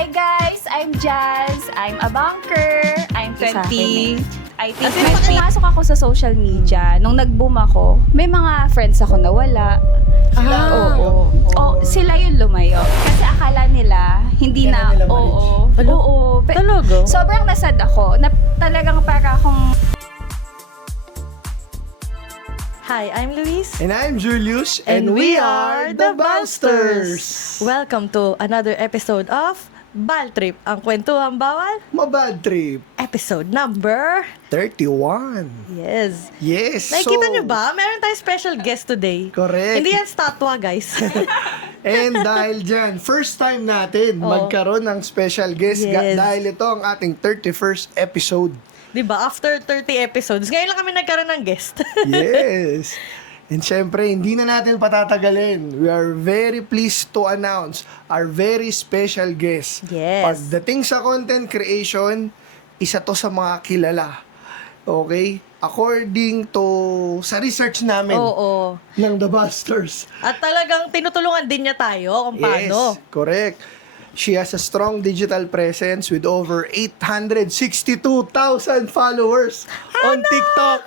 Hi guys, I'm Jazz. I'm a banker. I'm 20. I think nung pumasok ako sa social media, nung nag-boom ako, may mga friends ako nawala. Oo. Sila yung lumayo. Kasi akala nila, hindi na, nila oo. Oo. Talaga? Sobrang nasad ako, na talagang para akong Hi, I'm Luis. And I'm Julius, and we are the Busters. Welcome to another episode of Bal Trip, ang kwentuhang bawal, Mabad trip, episode number 31. Yes. Yes, Nakikita nyo ba? Meron tayong special guest today. Correct. Hindi yan statwa, guys. And dahil dyan, first time natin magkaroon ng special guest Yes. dahil ito ang ating 31st episode. Diba? After 30 episodes, ngayon lang kami nagkaroon ng guest. Yes. And syempre, hindi na natin patatagalin. We are very pleased to announce our very special guest. Yes. Pagdating sa content creation, isa to sa mga kilala. Okay? According to sa research namin Oo. ng The Busters. At talagang tinutulungan din niya tayo kung paano. Yes, correct. She has a strong digital presence with over 862,000 followers on TikTok.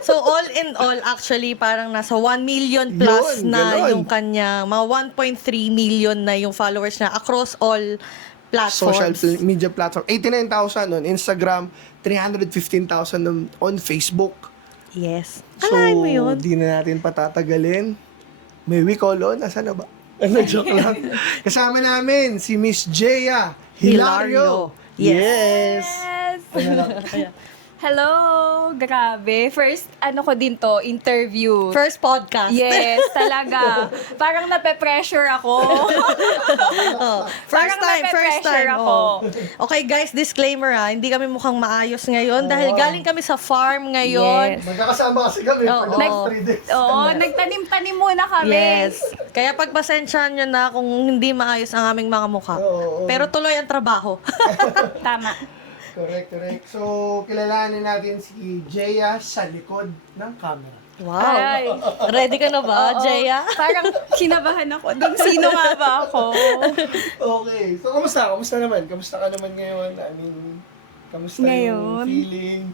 So all in all, actually, parang nasa 1 million plus Yun, na ganon. yung kanyang, mga 1.3 million na yung followers na across all Social platforms. media platform. 89,000 on Instagram, 315,000 on Facebook. Yes. Kalahin mo yun? di na natin patatagalin. May we call on? Asa na ba? Ano, joke lang. Kasama namin si Miss Jaya Hilario. Hilario. Yes. yes. Ano lang? Hello, grabe. First, ko din to, interview. First podcast. Yes, talaga. Parang nape-pressure ako. Oh, Parang first time. ako. Oh. Okay guys, disclaimer hindi kami mukhang maayos ngayon dahil galing kami sa farm ngayon. Yes. Magkakasama kasi kami for the Oo. next 3 days. Oo, nagtanim-tanim muna kami. Yes. Kaya pagpasensyahan nyo na kung hindi maayos ang aming mga mukha. Oo. Pero tuloy ang trabaho. Tama. Correct. So, kilalanin natin si Jaya sa likod ng camera. Wow. Ay. Ready ka na ba, Oo. Jaya? Parang kinabahan ako. Doon, sino nga ba ako? Okay. So, kamusta? Kamusta naman? Kamusta ka naman ngayon? I mean, kamusta Ngayon? yung feeling?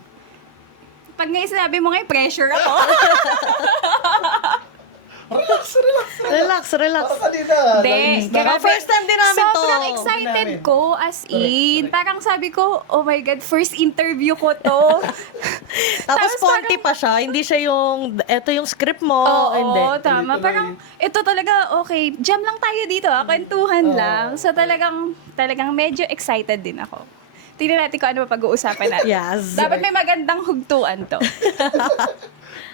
Pag ngayon sinabi mo ngayon, pressure ako. Relax. Relax. Parang kanina. Hindi. nalinis na. Grabe. First time din namin to. Sobrang excited Namin. ko, as in. Parang sabi ko, oh my God, first interview ko to. Tapos Tapos ponti pa siya. Hindi siya yung, eto yung script mo. Oo, Hindi. tama. Tuloy-tuloy. Parang, ito talaga, okay, jam lang tayo dito, kwentuhan lang. So talagang medyo excited din ako. Tingnan natin kung ano pa pag-uusapan natin. Yes. Dapat may magandang hugtuan to.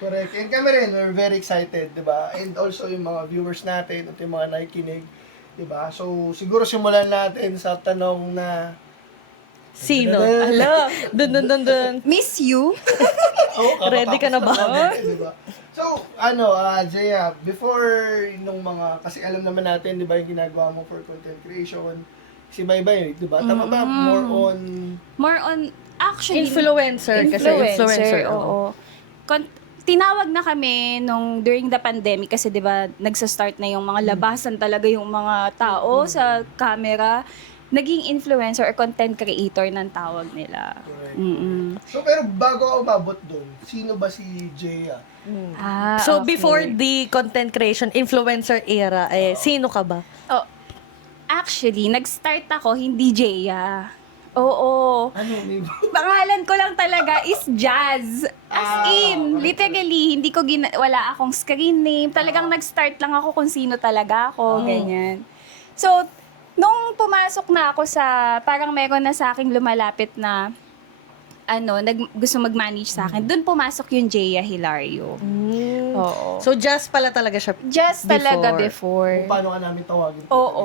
Correct. And kami rin, we're very excited, di ba? And also yung mga viewers natin at yung mga nakikinig, di ba? So, siguro simulan natin sa tanong na... Sino? Hello. Dun. Miss you? Oh, Ready ka na ba? Di ba? So, Jaya, before nung mga... Kasi alam naman natin, di ba, yung ginagawa mo for content creation, si Baybay, di ba? Tama ba? More on, actually, Influencer. Kasi influencer. oo. Tinawag na kami nung during the pandemic kasi 'di ba nagsa-start na yung mga labasan talaga yung mga tao sa camera. Naging influencer or content creator ng tawag nila. Correct. Mm-mm. So, pero bago ako umabot doon, sino ba si Jaya? So, Okay. before the content creation, influencer era, sino ka ba? Oh, actually, nag-start ako hindi Jaya. Oo. Ano, may... Pangalan ko lang talaga is Jazz. As in, literally, hindi ko wala akong screen name. Talagang nag-start lang ako kung sino talaga ako, ganyan. So, nung pumasok na ako sa, parang meron na sa aking lumalapit na, gusto mag-manage sa akin, dun pumasok yung Jaya Hilario. Oo. So, just pala talaga siya. Just talaga before. Kung paano ka namin tawagin? Oo,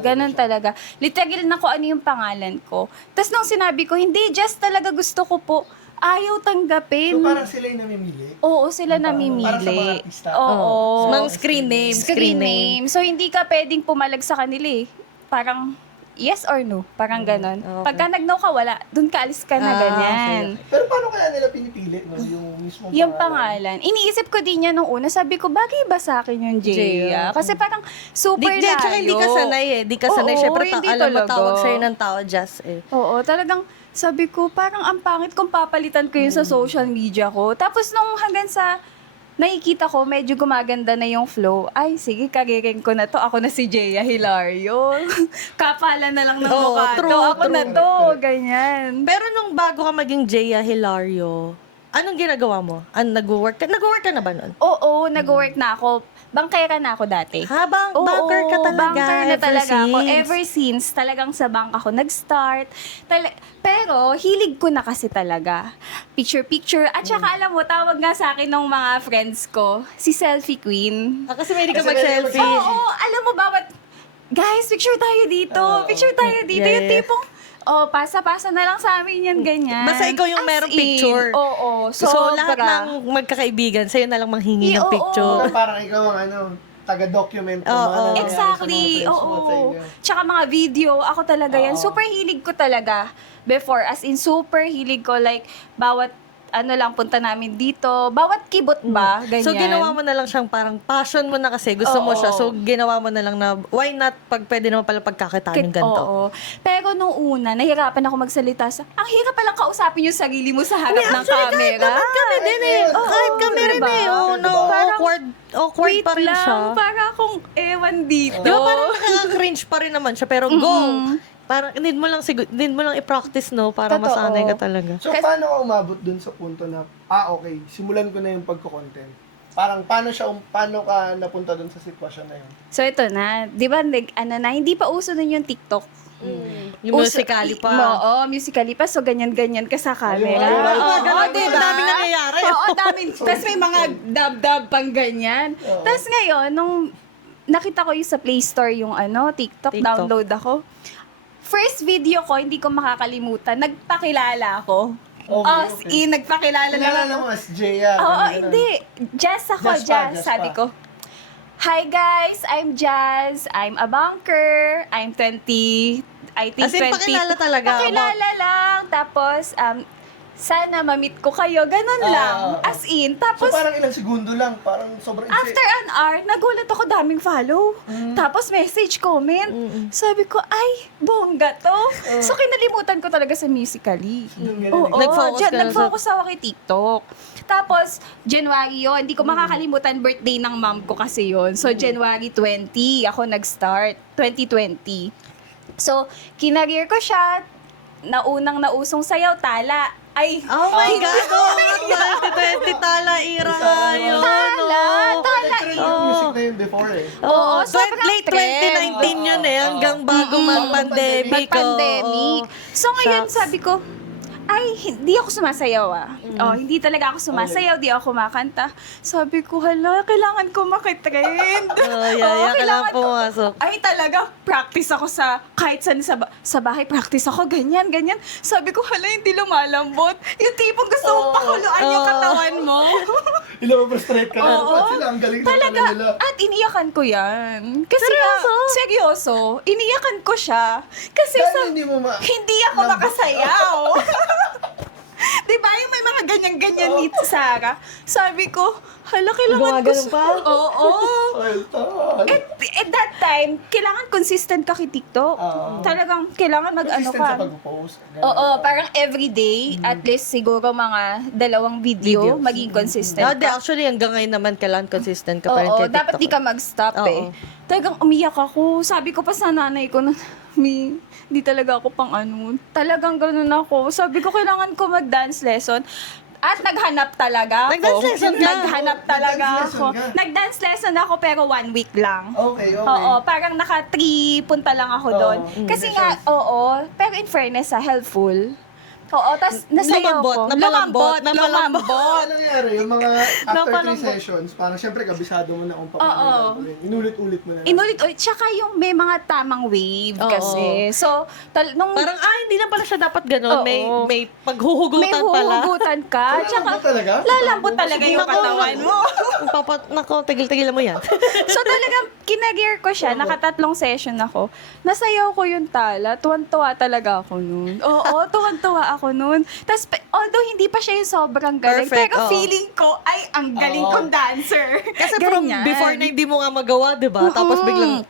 ganun talaga. Literal na kung ano yung pangalan ko. Tapos nung sinabi ko, hindi, just talaga gusto ko po, ayaw tanggapin. So, parang sila yung namimili? Oo, sila Para sa namimili. mga artista? Oo. Mga screen name. Screen name. So, hindi ka pwedeng pumalag sa kanila eh. Parang, yes or no, parang ganon. okay. Pagka nag-no ka, wala, dun ka alis ka na, ganyan. Pero paano kaya nila pinipili, no? Yung mismong Yung pangalan. Iniisip ko din yan nung una. Sabi ko, bagay ba sa akin yung Jaya? Kasi parang super Di, tsaka hindi ka sanay eh. Di ka sanay. Oo, Siyempre, hindi alam mo, talaga. tawag sa'yo ng tao, Jazz eh. Oo, talagang sabi ko, parang ang pangit kung papalitan ko yun sa social media ko. Tapos nung hanggang sa nakikita ko, medyo gumaganda na yung flow. Ay, sige, karirin ko na to. Ako na si Jaya Hilario. Kapalan na lang ng Oo, mukha true, to. Ako true. na to. Ganyan. Pero nung bago ka maging Jaya Hilario, anong ginagawa mo? Nag-work ka? Nag-work ka na ba nun? Oo, nag-work na ako. Bangkera na ako dati. Habang Oo, banker ka talaga. banker na ever talaga ako. since. Ever since, talagang sa bank ako nag-start. Pero, hilig ko na kasi talaga. Picture-picture. At saka, alam mo, tawag nga sa akin ng mga friends ko, si Selfie Queen. Kasi may ka Kasi mag-selfie. may- Oo, alam mo, bawat, guys, picture tayo dito. Oo. Picture tayo dito. Yeah, Yung yeah. tipong, pasa-pasa na lang sa amin yan, ganyan. Basta ikaw yung As merong in, picture. Oo, So, sobra. lahat ng magkakaibigan, sa'yo na lang manghingi ng Oo. picture. Parang ikaw ang taga-document ng Oo. mga nangyayari Exactly, sa mga friends mo at sa oo. inyo. Tsaka mga video, ako talaga yan. Oo. Super hilig ko talaga before. As in, super hilig ko. Like, bawat punta namin dito. Bawat kibot ba, ganyan. So, ginawa mo na lang siyang parang passion mo na kasi. Gusto mo Oo. siya. So, ginawa mo na lang na, why not, pag pwede naman pala pagkakitaan yung ganito. Oo. Pero nung una, nahirapan ako magsalita sa, ang hirap palang kausapin yung sarili mo sa harap ng camera. Kahit kami din eh. Oo, Kahit kami rin diba? eh. Oh, no, Parang, awkward wait pa rin lang, siya. para akong ewan dito. Di ba parang nakaka-cringe pa rin naman siya, pero go! Parang need mo lang i-practice, no? Para Totoo. masanay ka talaga. So, paano ka umabot dun sa punto na, okay, simulan ko na yung pagko-content? Parang, paano ka napunta dun sa sitwasyon na yun? So, ito na. Di ba, hindi pa uso nun yung TikTok. Yung musically pa. Oo, musically pa. So, ganyan-ganyan ka sa camera. Ayun, ayun. Oo, Ganun, diba? daming nangyayari. Oo, daming. Tapos may mga dab-dab pang ganyan. Oo. Tapos ngayon, nung nakita ko yung sa Play Store yung TikTok, TikTok. download ako. First video ko, hindi ko makakalimutan. Nagpakilala ako. As in, nagpakilala lang Kilala ako. mo as Jaya. Oo, ganun. hindi. Jazz ako, Jazz pa, Jazz. Jazz Sabi pa. ko, hi guys, I'm Jazz. I'm a banker. I'm 20, I think As in, 20. pakilala talaga. Pakilala lang. Tapos, sana ma-meet ko kayo. Ganun lang. As in. So, Tapos, parang ilang segundo lang. Parang sobrang after an hour, nagulat ako daming follow. Tapos message, comment. Sabi ko, ay, bongga to. So, kinalimutan ko talaga sa Musical.ly. Oo, Nag-focus ka na sa- nag-focus ako kay TikTok. Tapos, January yun. Hindi ko makakalimutan, birthday ng mom ko kasi yun. So, January 20, ako nag-start. 2020. So, kinareer ko siya. Nausong sayaw, tala. Ay, Oh my hindi. God! Oh, 2020 tala era yun. Tala, oh. tala. Nag-trend yung music na yun before eh. Oo, Oh, sobrang late trend. 2019 yun eh, hanggang bago mag-pandemic. Mag-pandemic. Oo. So ngayon Shucks. sabi ko, ay, hindi ako sumasayaw hindi talaga ako sumasayaw, di ako kumakanta. Sabi ko, hala, kailangan ko makitrend. Oh, yaya ka lang kailangan ko- pumasok. Ay, talaga, practice ako kahit saan sa bahay, practice ako, ganyan. Sabi ko, hala, hindi lumalambot. Yung tipong gusto mong pakuluan yung katawan mo. Ilang frustrate ka na. Oo. Ba't sila ang galing na Talaga, pala nila? at iniyakan ko yan. Kasi Seryoso? seryoso, iniyakan ko siya. Kasi Dahil hindi mo hindi ako lambot. makasayaw. Di ba yung may mga ganyan-ganyan ni Sarah? Sabi ko, hala, kailangan ko... Gumagano pa? Oo. Ay, tal. At that time, kailangan consistent ka kay TikTok. Oo. Talagang kailangan mag-ano Consistent ka. sa pag-post. Oo, parang everyday, at least siguro mga 2 video, Videos. maging consistent Ah, ka. actually, hanggang ngayon naman, kailangan consistent ka pa rin Oo, kay TikTok. dapat di ka mag-stop Oo. Talagang umiyak ako. Sabi ko pa sa nanay ko na, hindi talaga ako pang ano. Talagang ganun ako. Sabi ko, kailangan ko mag-dance lesson. At naghanap talaga ako. Nag-dance lesson ka? Naghanap talaga Nag-dance lesson ako. ka? Nag-dance lesson ako pero 1 week lang. Okay. Oo, parang naka 3 punta lang ako doon. Oo. Kasi nga, oo, pero in fairness helpful. Oo, tas nasayaw Lumambot, ko. napalambot. Ano nangyari? Yung mga after 3 Napalambot. sessions, parang syempre kabisado mo na kung paano Oo. yung gagawin. Inulit-ulit mo na. Inulit-ulit. Tsaka yung may mga tamang wave Oo. kasi. So, nung Parang, hindi lang pala siya dapat ganun. Oo. May paghuhugutan may pala. huhugutan ka. Tsaka, Lalambot talaga? lalambot talaga yung Nako, katawan mo. Nako, tigil-tigilan mo yan. So talagang kinagear ko siya, nakatatlong session ako. Nasayaw ko yung tala, tuwan-tuwa talaga ako nun. Oo, tuwan-tuwa ako nun. Tapos, although hindi pa siya yung sobrang galing, Perfect, pero oo. feeling ko, ay, ang galing Oo. kong dancer. Kasi from Ganyan. before na hindi mo nga magawa, di ba? Tapos biglang,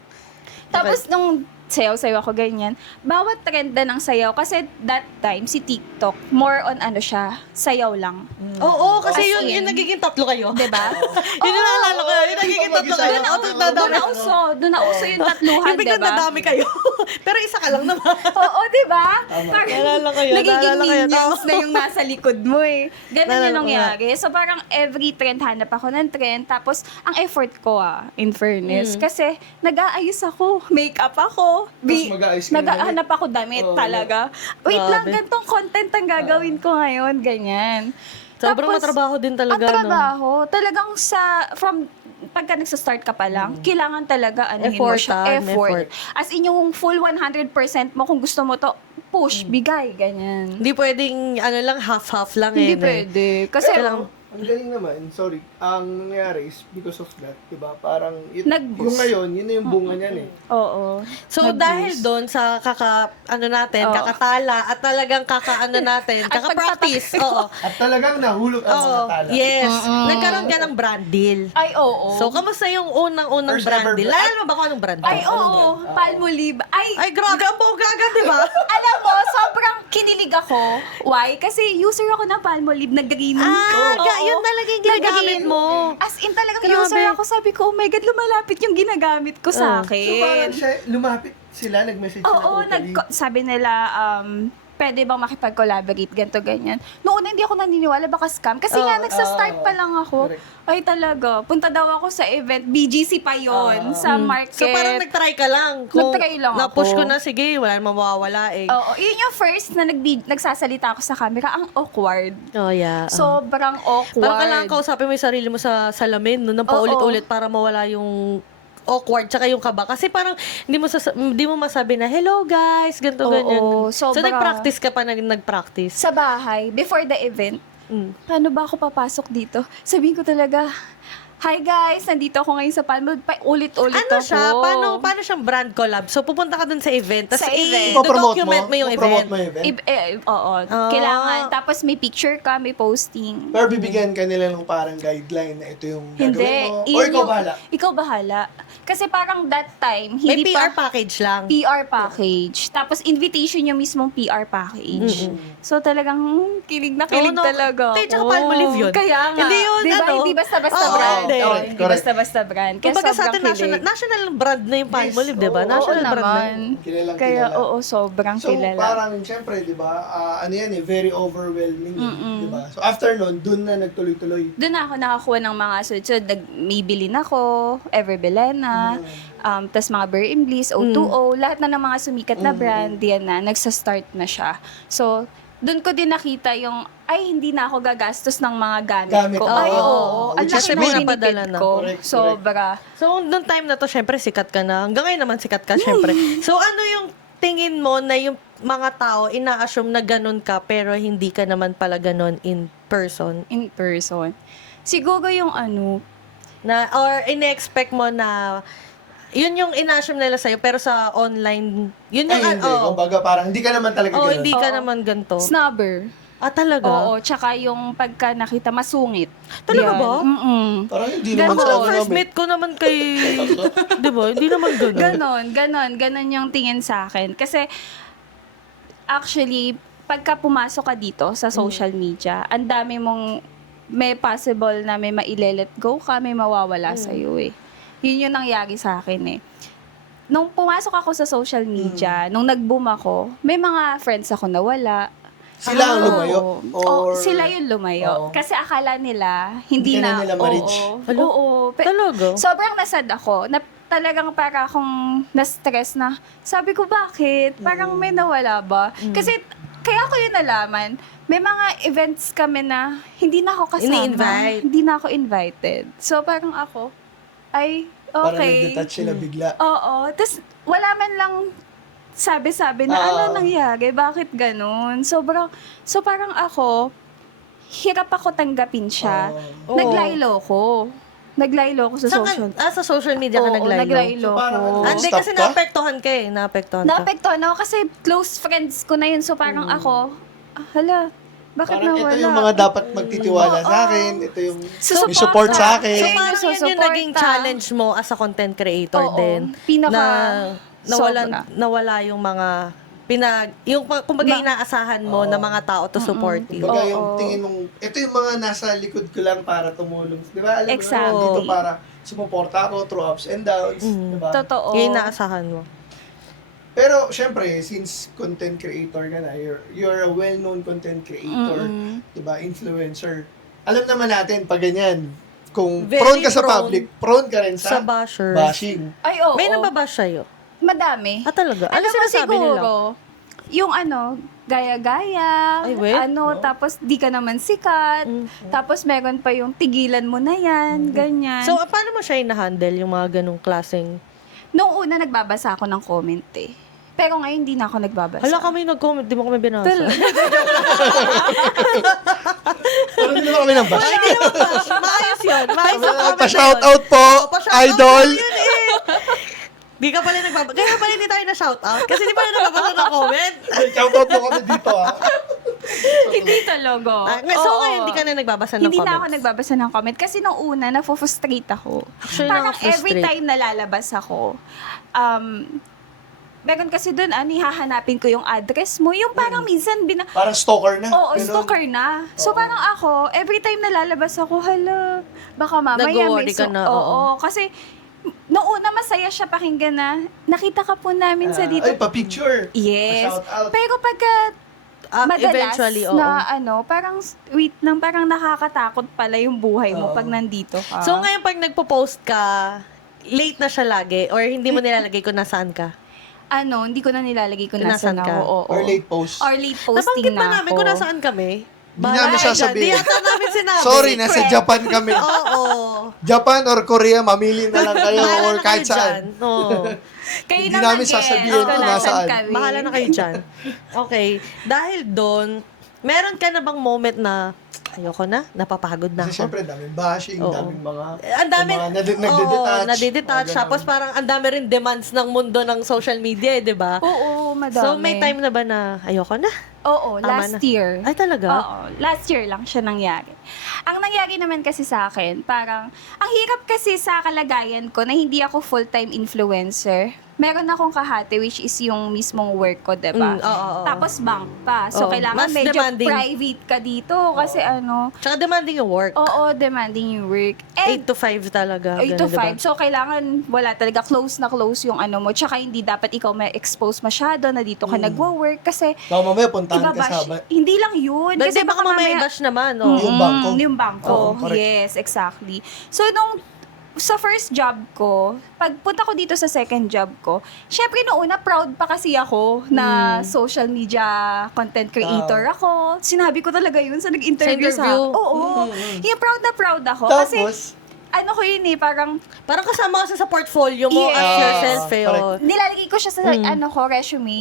Tapos nung sayaw-sayaw ako ganyan, bawat trend na ng sayaw, kasi that time, si TikTok, more on ano siya, sayaw lang. oo, kasi As yun, in. yung nagiging tatlo kayo. Diba? Yun yung naalala ko, yung nagiging tatlo kayo. Doon na uso yung tatluhan, Yung biglang diba? nadami kayo. Pero isa ka lang naman. Oo, di ba? Naalala ko yun, Nagiging naalala ko yun. minions na yung nasa likod mo eh. Ganun Naalala yung ko nangyari. So parang every trend, hanap ako ng trend. Tapos, ang effort ko in fairness. Kasi, nag-aayos ako. Make-up ako. mag-aayos ka ng damit. Nag-ahanap ako damit Oo. talaga. Wait lang, Grabe. gantong content ang gagawin ko ngayon. Ganyan. Sobrang Tapos, matrabaho din talaga, ang no? trabaho, talagang pagka nagsa-start ka pa lang, kailangan talaga anuhin mo Effort, siya. effort. As in yung full 100% mo, kung gusto mo to, push, bigay, ganyan. Hindi pwedeng, ano lang, half-half lang Hindi eh. pwede. Kasi, Pero, ang galing naman, sorry, ang nangyari is because of that, diba? Parang, Nag-boost. yung ngayon, yun na yung bunga niyan eh. oo. So, Nag-boost. dahil doon sa Oo. kakatala, at talagang natin, At kaka-practice, oo. At talagang nahulog ang mga Oo, tala. yes. Nagkaroon ka ng brand deal. Ay, oo. So, kamusta yung unang-unang First brand ever deal? brand. Alam mo ba kung anong brand deal? Ay, oo. Palmolive. Ay, grabe, ang bongga agad, di ba? Alam mo, sobrang kinilig ako. Why? Kasi user ako ng Palmolive. Nag-gain. Yun talaga yung ginagamit mo. As in, talagang Grabe. user ako. Sabi ko, oh my God, lumalapit yung ginagamit ko sa So, parang akin. siya, lumapit sila, nag-message sila Oo, totally. sabi nila, pwede bang makipag-collaborate, ganito, ganyan. Noong una, hindi ako naniniwala, baka scam. Kasi nga, nagsa-start pa lang ako. Correct. Ay, talaga. Punta daw ako sa event. BGC pa yon sa market. So, parang nag-try ka lang. Nag-try lang Na-push ako. ko na, sige, wala namang mawawala eh. Oo, yun yung first na nagsasalita ako sa camera. Ang awkward. Oh, yeah. Sobrang awkward. Parang kailangan kausapin mo yung sarili mo sa salamin, no, nang paulit-ulit para mawala yung awkward tsaka yung kaba. Kasi parang hindi mo masabi na, hello guys, ganito, Oo, ganyan. So, sobra. nag-practice ka pa nag-practice. Sa bahay, before the event, paano ba ako papasok dito? Sabihin ko talaga, hi guys, nandito ako ngayon sa Palmolive. Ulit-ulit Ano ako. siya? Paano siyang brand collab? So, pupunta ka dun sa event, tapos Sa event. i-document mo yung Ipopromote event. mo yung event. Oo, kailangan. Tapos may picture ka, may posting. Pero bibigyan ka nila ng parang guideline na ito yung Hindi. gagawin mo. O Yun ikaw yung- bahala. Ikaw bahala. Kasi parang that time, May hindi PR pa package lang. PR package. Tapos invitation yung mismong PR package. So talagang kilig na kilig Oo, no. talaga. Hindi, tsaka Oo. Palmolive yun. Kaya nga. Hindi yun, Diba? ano? Hindi basta-basta Oo, brand. hindi. Oo, Correct, hindi correct. basta-basta brand. Kaya Kumbaga sa sobrang atin, kilig. national brand na yung Palmolive, di ba? oo. National Oo brand na. naman. Kilalang Kaya kilala. oo, sobrang So, kilala. parang, syempre, di ba, ano yan eh, very overwhelming. Di ba? So, after nun, dun na nagtuloy-tuloy. Doon na ako nakakuha ng mga sunod-sunod. May bilin ako, Everbelena, tas mga Bare and Bliss, O2O, lahat na ng mga sumikat na brand, yan na, nagsa-start na siya. So, doon ko din nakita yung, ay, hindi na ako gagastos ng mga gamit ko. Gamit, Ay, oo. oo. Ang Which laki is na may tinipid napadala na. ko. Correct, Sobra. So, nung time na to, syempre, sikat ka na. Hanggang ngayon naman, sikat ka, syempre. So, ano yung tingin mo na yung mga tao, ina-assume na ganun ka, pero hindi ka naman pala ganun in person? In person. Siguro yung ano, Or in-expect mo na yun yung in-assume nila sa'yo, pero sa online, yun yung, Ay, hindi. Kumbaga, parang hindi ka naman talaga ganun. hindi ka Oo. naman ganito. snubber. Ah, talaga? Oo, tsaka yung pagka nakita masungit. Talaga Yan. ba? Mm-mm. Parang hindi Ganon. naman sa ano First namin. meet ko naman kay, di ba? Hindi naman ganun. Ganon yung tingin sa akin. Kasi, actually, pagka pumasok ka dito sa social media, ang dami mong, may possible na may maile-let go ka, may mawawala sa'yo eh. Yun yung nangyari sa akin eh. Nung pumasok ako sa social media, nung nag-boom ako, may mga friends ako na wala. Sila ang lumayo? Oo, Or... sila yung lumayo. Oo. Kasi akala nila, hindi Hindi ka na na, nila ma-reach. Hello? Oo. Talaga? Sobrang nasad ako na talagang para akong na-stress na. Sabi ko, bakit? Parang may nawala ba? Kasi kaya ko yun nalaman, may mga events kami na hindi na ako kasama. Ini-invite. Hindi na ako invited. So, parang ako, ay, Parang okay. nag-detach sila bigla. Oo. Tapos, wala man lang sabi-sabi na ano nangyari, bakit ganun. So, parang ako, hirap ako tanggapin siya. Oo. Naglaylo ko. Naglaylo ko sa social. Sa social media ka Oo, naglaylo. naglaylo So, parang ko. ano, Hindi, Stop kasi ka? naapektuhan ka eh. Naapektuhan ka. Naapektuhan ako kasi close friends ko na yun. So, parang ako, hala, bakit Parang nawala? ito yung mga dapat magtitiwala sa akin. Ito yung Susuporta. may support sa So, akin. parang yun yung Susuporta. naging challenge mo as a content creator Oo. din. Sobra. Nawala yung mga kumbaga inaasahan mo na mga tao to support you. Kumbaga Oo. yung tingin mong, ito yung mga nasa likod ko lang para tumulong. Di ba? Alam mo, Exactly. dito para sumuporta ako through ups and downs. Di ba? Totoo. Yung inaasahan mo. Pero, syempre, since content creator ka na, you're a well-known content creator, di ba? Influencer. Alam naman natin, pag ganyan, kung Very prone ka sa prone public, prone ka rin Sa sa bashers. bashing. Ay, oo. May nababash sa'yo? Madami. Talaga? Ano Alam mo sinasabi nila? siguro, yung gaya-gaya, Ay, wait. tapos di ka naman sikat, tapos meron pa yung tigilan mo na yan, ganyan. So, paano mo siya in-handle yung mga ganong klaseng... Noong una, nagbabasa ako ng comment eh. Pero ngayon, hindi na ako nagbabasa. Hala, kami nag-comment, di mo kami binasa. Pero hindi naman kami ng bash. Hindi naman bash. Maayos yun. Maayos ang comment na Pa-shoutout yun. po, Pa-shoutout idol. po yun eh. Di ka pala nagbabasa. Kaya pala hindi tayo na-shoutout. Kasi di pala nagbabasa ng comment. Shoutout mo kami dito, Hindi talaga. So, Oo. ngayon, hindi ka na nagbabasa ng Hindi comments. na ako nagbabasa ng comment. Kasi nung una, na-frustrate ako. Actually, Parang nakaka-frustrate. every time na lalabas ako, meron kasi doon, hahanapin ko yung address mo. Yung parang minsan, Parang stalker na. oo, Ganun. stalker na. So, parang ako, every time na lalabas ako, hala, baka mamaya Nag-worry ka na, Oo, kasi, noong una masaya siya pakinggan na, nakita ka po namin sa dito. Ay, pa-picture. Yes. Pa-shoutout. Pero pagka madalas Eventually, oo. na parang wait lang, parang nakakatakot pala yung buhay mo pag nandito ka. So, ngayon, pag nagpo-post ka, late na siya lagi? Or hindi mo nilalagay kung nasaan ka? hindi ko na nilalagay kung Kung nasaan nasaan ka. ako. Oo. Or late post. Or late posting Nabanggit na ba namin ako. kung nasaan kami? Hindi namin sasabihin. Di yata namin sinabi. Sorry, nasa Secret. Japan kami. Oo. Japan or Korea, mamili na lang kayo Bahala or na kahit kayo saan. dyan. Oo. Kayo Hindi naman, namin guess, sasabihin kung kung nasaan nasaan. kami. Bahala na kayo dyan. Okay. Dahil doon, meron ka na bang moment na, ayoko na, napapagod na Kasi ako? syempre, daming bashing, Oo. daming mga... Ang dami, mga nagde-detach. nade-detach. mga Tapos ganun. parang ang dami rin demands ng mundo ng social media, di ba? Oo, madami. So, may time na ba na, ayoko na? Oo, Tama last na. year. Ay, talaga? Oo, last year lang siya nangyari. Ang nangyari naman kasi sa akin, parang, ang hirap kasi sa kalagayan ko na hindi ako full-time influencer. Meron akong kahati, which is yung mismong work ko, diba? Oo. Tapos bank pa. So, Oo. kailangan Mas medyo demanding. private ka dito. Kasi Tsaka demanding yung work. oo, demanding yung work. 8 to 5 talaga. 8 to ganun, diba? 5. So, kailangan wala talaga close na close yung ano mo. Tsaka hindi dapat ikaw ma-expose masyado na dito ka nagwo-work kasi Baka mamaya puntahan ka sa... ibabash. Hindi lang yun. Kasi baka mamaya bash naman, oh. Yung bangko. Yung bangko. Oo, correct. Yes, exactly. So, sa first job ko, pagpunta ko dito sa second job ko, syempre noong una, proud pa kasi ako na social media content creator ako. Sinabi ko talaga yun sa nag-interview Sa sa interview? Oo. Yung proud na proud ako. Kasi, Tapos, ano ko yun eh, parang Parang kasama kasi sa portfolio mo Yes. as yourself, eh. Correct. Oh. nilalagay ko siya sa resume.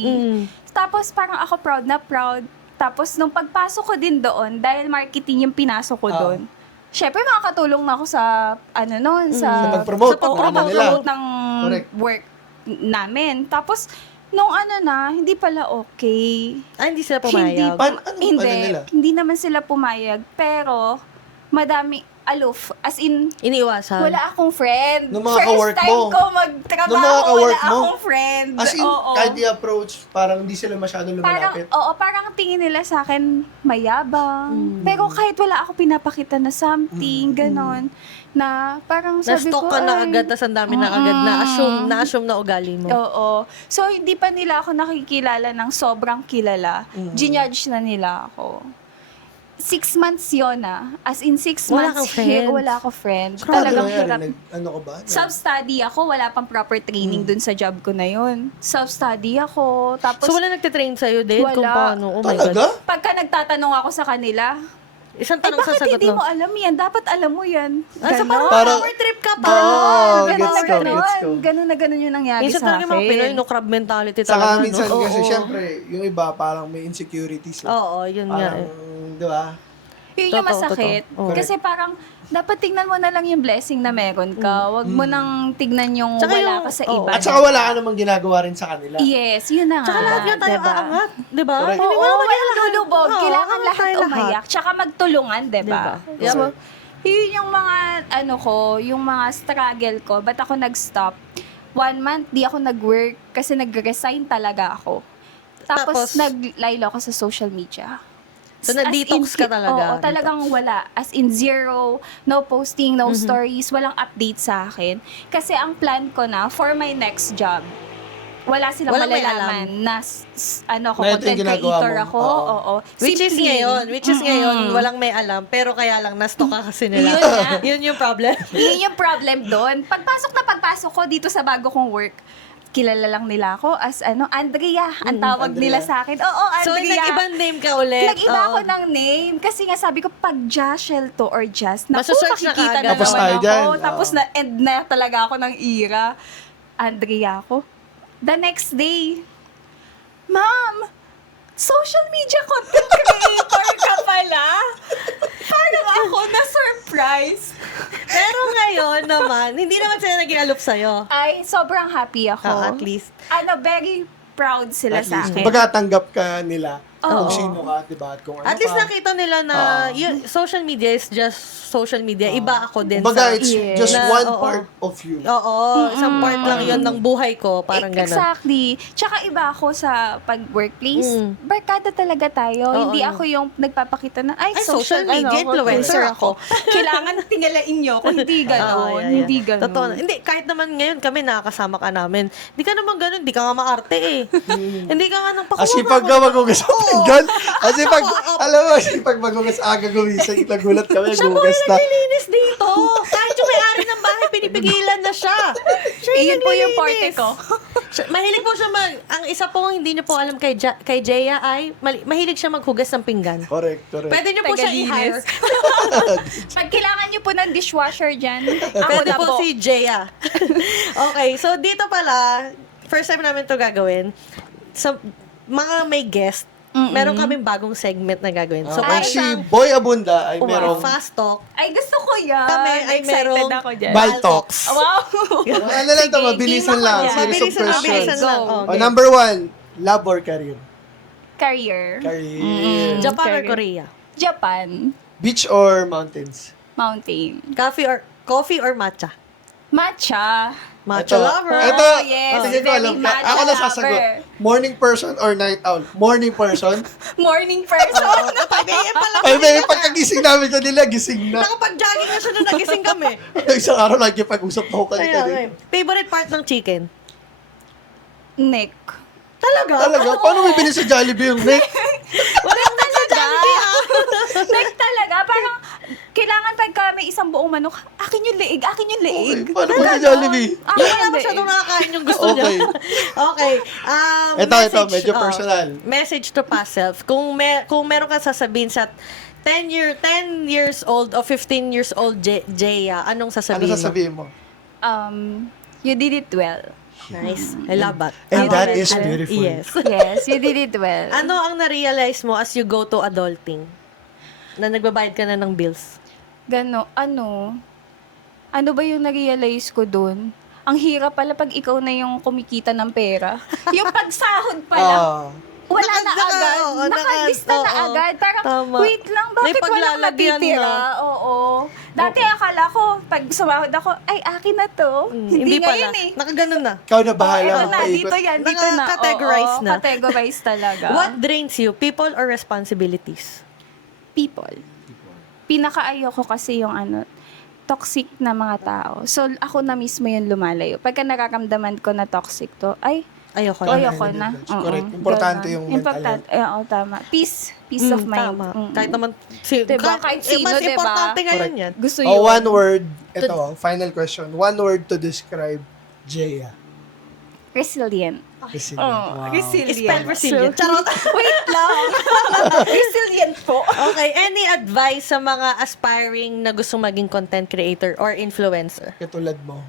Tapos parang ako proud na proud. Tapos nung pagpasok ko din doon, dahil marketing yung pinasok ko doon, syempre makakatulong na ako sa Sa pag-promote. Oo, Ano nila. pag-promote ng Correct. work namin. Tapos nung hindi pala okay. Hindi sila Hindi pumayag. hindi, nila? hindi naman sila pumayag, pero madami aloof. As in, Iniiwasan. wala akong friend. Nung mga First ka-work time mo. ko Nung mga magtrabaho, ka-work wala mo. akong friend. As in, Oo. kahit i-approach, parang hindi sila masyado Parang, lumalapit. parang tingin nila sa akin mayabang. Pero kahit wala ako pinapakita na something, ganon, na parang sabi ko, Na-stalk ka na ay, agad, tas ang dami na agad na-assume na ugali mo. Oo. So, hindi pa nila ako nakikilala ng sobrang kilala. Ginudge na nila ako. 6 months yun As in 6 Wala months, kang friends? wala ako friends. Grabe Talagang nangyari, hirap. ano ka ba? Self-study ako, wala pang proper training dun sa job ko na yun. Self-study ako, tapos So, wala nagtitrain sa'yo din kung Wala. paano? Oh my Talaga? God. pagka nagtatanong ako sa kanila, Isang ay tanong bakit sasagot hindi mo. mo alam yan? Dapat alam mo yan. Ah, so Ganon. parang power trip ka pa. Oo, Ganon gets na ko, ganon. gets ko. Ganon na ganon yung nangyari Minsan sa talaga yung mga akin. Pinoy, no crab mentality Saka talaga. minsan no? kasi Oo. syempre, yung iba parang may insecurities. Oo, yun nga Parang, eh. di ba? Yun yung Totoo, masakit. totoo. Oo. Kasi parang, dapat tignan mo na lang yung blessing na meron ka. Huwag mo nang tignan yung Tsaka wala yung- ka sa oo. iba. At saka wala ka namang ginagawa rin sa kanila. Yes, yun na nga. Tsaka lahat nga tayo diba? aangat, di ba? Correct. Hindi Oo, mo naman walang lulubog. Oo, Kailangan aangat lahat tayo umayak. Tsaka magtulungan, diba? Diba? So, yun yung mga, yung mga struggle ko. Ba't ako nag-stop? 1 month, di ako nag-work kasi nag-resign talaga ako. Tapos, Tapos nag-lilo ako sa social media. So, As na-detox in, ka talaga? Oo, talagang wala. As in zero, no posting, no stories, walang update sa akin. Kasi ang plan ko na, for my next job, wala silang Walang may malalaman na ako, Na ito yung content ginagawa creator mo. ako. Oo. Oo. Which is Simply, ngayon, walang may alam, pero kaya lang na-stalk ka kasi nila. Yun nga. Yun yung problem. Yun yung problem doon. Pagpasok ko dito sa bago kong work, kilala lang nila ako as Andrea, ang tawag Andrea. nila sa akin. Oo, Andrea. So, nag-ibang name ka ulit. Nag-iba Oo. ako ng name. Kasi nga sabi ko, pag Jashel to or Just, naku, Masasearch na makikita kaagad. na Tapos naman tayo ako. dyan. Tapos Oo. na-end na talaga ako ng era. Andrea ako. The next day, Ma'am, social media content creator ka pala? Parang ako na-surprise. Pero ngayon naman, hindi naman sila naging aloof sa'yo. Ay, sobrang happy ako. At least. Very proud sila At sa least, akin. kumbaga tanggap ka nila Oo. kung sino ka, di ba? At kung ano At least ka. nakita nila na yung social media is just social media. Iba ako din Kumbaga, sa... it's Yes. just Na, one oo. part of you. Oo, isang part lang yun ng buhay ko. Parang gano'n. Exactly. Tsaka iba ako sa pag-workplace. Mm. Barkada talaga tayo. Oo, Hindi yun. ako yung nagpapakita na, ay, social media influencer ako. Kailangan tingalain nyo ako. Hindi gano'n. Oo, yeah. Hindi gano'n. Totoo. Hindi, kahit naman ngayon kami nakakasama ka namin. Hindi ka naman ganun, hindi ka nga maarte eh. Hindi ka nga nang pakuha. Asipag ka magugas sa pinggan. Asipag, alam mo, asipag magugas aga gumising. Nagulat kami, Siya po gugas yung na. naglilinis dito. Kahit yung may-ari ng bahay, pinipigilan na siya. Siya Iyon po yung naglilinis. forte ko. Mahilig po siya ang isa po hindi niyo po alam kay Jeya ay, mahilig siya maghugas ng pinggan. Correct, correct. Pwede niyo po siya i-hire. Tagalinis. Pag kailangan nyo po ng dishwasher dyan, ako Pwede na po po. si Jeya. Okay, so dito pala, first time namin to gagawin. So, mga may guest, meron kaming bagong segment na gagawin. So, Ang Ay, si Boy Abunda ay merong merong fast talk. Ay, gusto ko yan. Kami ay Excited merong ako dyan. Bal Talks. Wow. Ano lang to, Sige, mabilisan game lang. ako dyan. Series of Mabilisan questions. lang. Go. Okay. Number 1, love or career? Career. Career. Japan or Career. Korea? Japan. Beach or mountains? Mountain. Coffee or matcha? Matcha. Matcha lover. Ito, Oh, yes, sige ko very alam. matcha Ako na sasagot. lover. Morning person or night owl? Morning person. Morning person. Kapag pa lang. Ay, may pagkagising namin kanila, gising na. Nakapag-jogging na siya nung nagising kami. Isang araw nakikipag-usap ako kanina. Kaya, favorite part ng chicken? Neck. Talaga? Talaga? Paano may binili sa Jollibee yung neck? Walang Talaga. Neck talaga. Parang, kailangan pagka may isang buong manok, akin yung leeg, akin yung leeg. Okay, paano ba sa Jollibee? Akin Yung yung wala leeg. masyadong nakakain yung gusto niya. Okay. Okay. Ito, medyo personal. Message to past self. Kung meron ka sasabihin sa 10 years old o 15 years old Jeya, anong Ano sasabihin mo? sasabihin mo? You did it well. Nice. I love that. And that I love is it. beautiful. Yes. Yes, you did it well. Ano ang na-realize mo as you go to adulting? Na nagbabayad ka na ng bills? Ano ba yung na-realize ko dun? Ang hirap pala pag ikaw na yung kumikita ng pera. Yung pagsahod pala, wala na agad. oo, Nakalista na oo. agad. Parang, Tama. wait lang, May bakit walang paglalagyan natitira? na. Oo. Dati akala ko, pag sumahod ako, ay, akin na to. Hindi pala. ngayon eh. Nakaganon na. Ikaw na bahala. Ito na, Paikot. dito yan, dito na. Naka-categorize Oo, na. Categorize talaga. What drains you? People or responsibilities? People. Pinakaayaw ko kasi yung toxic na mga tao. So, ako na mismo yung lumalayo. Pagka nararamdaman ko na toxic to, ay, Ayoko na. Ayoko na. That's correct. Importante yung mental health. Oo, tama. Peace of mind. Tama. Mm. Kahit naman, Diba? Kahit sino, mas diba? importante ngayon Correct. yan. Gusto Oh, yun. one word. Ito, final question. One word to describe Jaya. Resilient. Resilient. Oh, Wow. Spell resilient. Charot. Wait lang. Resilient po. Okay, any advice sa mga aspiring na gusto maging content creator or influencer? Katulad mo.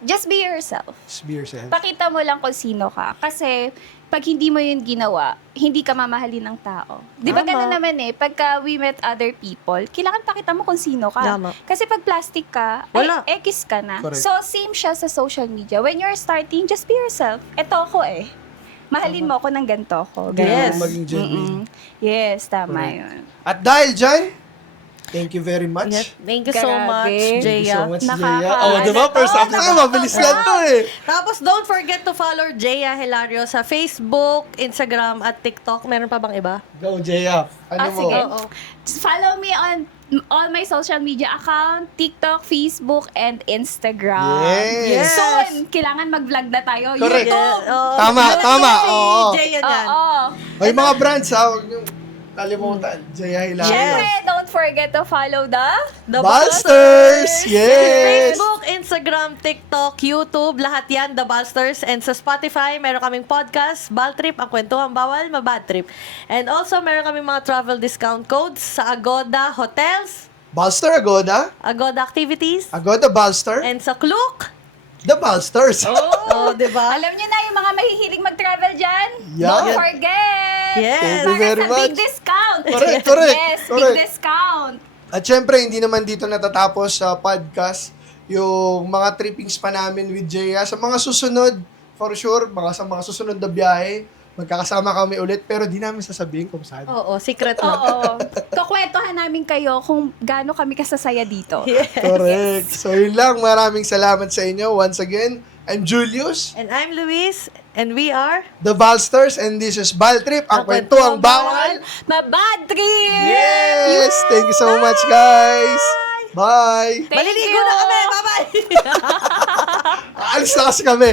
Just be yourself. Just be yourself. Pakita mo lang kung sino ka. Kasi, pag hindi mo yun ginawa, hindi ka mamahalin ng tao. Di ba Tama. gano'n naman pagka we met other people, kailangan pakita mo kung sino ka. Tama. Kasi pag plastic ka, Wala. ay, X ka na. Correct. So, same siya sa social media. When you're starting, just be yourself. Ito ako Mahalin mo ako ng ganito ako. Yes. Maging genuine. Yes, tama Correct. yun. At dahil dyan, thank you very much. Yes. Thank you so Grabe. much, Thank Thank you Jaya. so much, Nakaka- Jaya. Oh, diba? First Oo, episode, mabilis lang to Tapos, don't forget to follow Jaya Hilario sa Facebook, Instagram, at TikTok. Meron pa bang iba? Go, Jaya. Ano mo? Sige. Oo. Just follow me on all my social media account, TikTok, Facebook, and Instagram. Yes. Soon, kailangan mag-vlog na tayo. Correct. YouTube. Oo. Tama, tama. Si Oo. Jaya yan. Oo. Ay, mga brands, huwag niyong kalimutan. Jaya Hilario. Siyempre, don't forget to follow The Balsters! Yes! Facebook, Instagram, TikTok, YouTube, lahat yan, The Balsters. And sa Spotify, meron kaming podcast, Baltrip, ang kwentuhan bawal, mabad trip. And also, meron kaming mga travel discount codes sa Agoda Hotels, Balster Agoda. Agoda Activities, Agoda Balster. and sa Klook. The Balsters. Oh, di ba? Alam niyo na yung mga mahihilig mag-travel dyan? Yeah. Don't forget! Yes. Thank you Para very sa much. big discount. Correct, correct, Yes, correct. big discount. At syempre, hindi naman dito natatapos sa podcast yung mga trippings pa namin with Jaya. Sa mga susunod, for sure, sa mga susunod na biyahe, magkakasama kami ulit, pero di namin sasabihin kung saan. Oo, secret lang. Oo. Kukwentuhan namin kayo kung gaano kami kasasaya dito. Correct. So yun lang, maraming salamat sa inyo. Once again, I'm Julius, And I'm Luis, and we are... the Balsters, and this is Baltrip, ang kwentuhang bawal. Mabad trip! Yes! Thank you so much, guys! Bye! Thank Maliligo you. na kami! Bye-bye! Alis na kasi kami.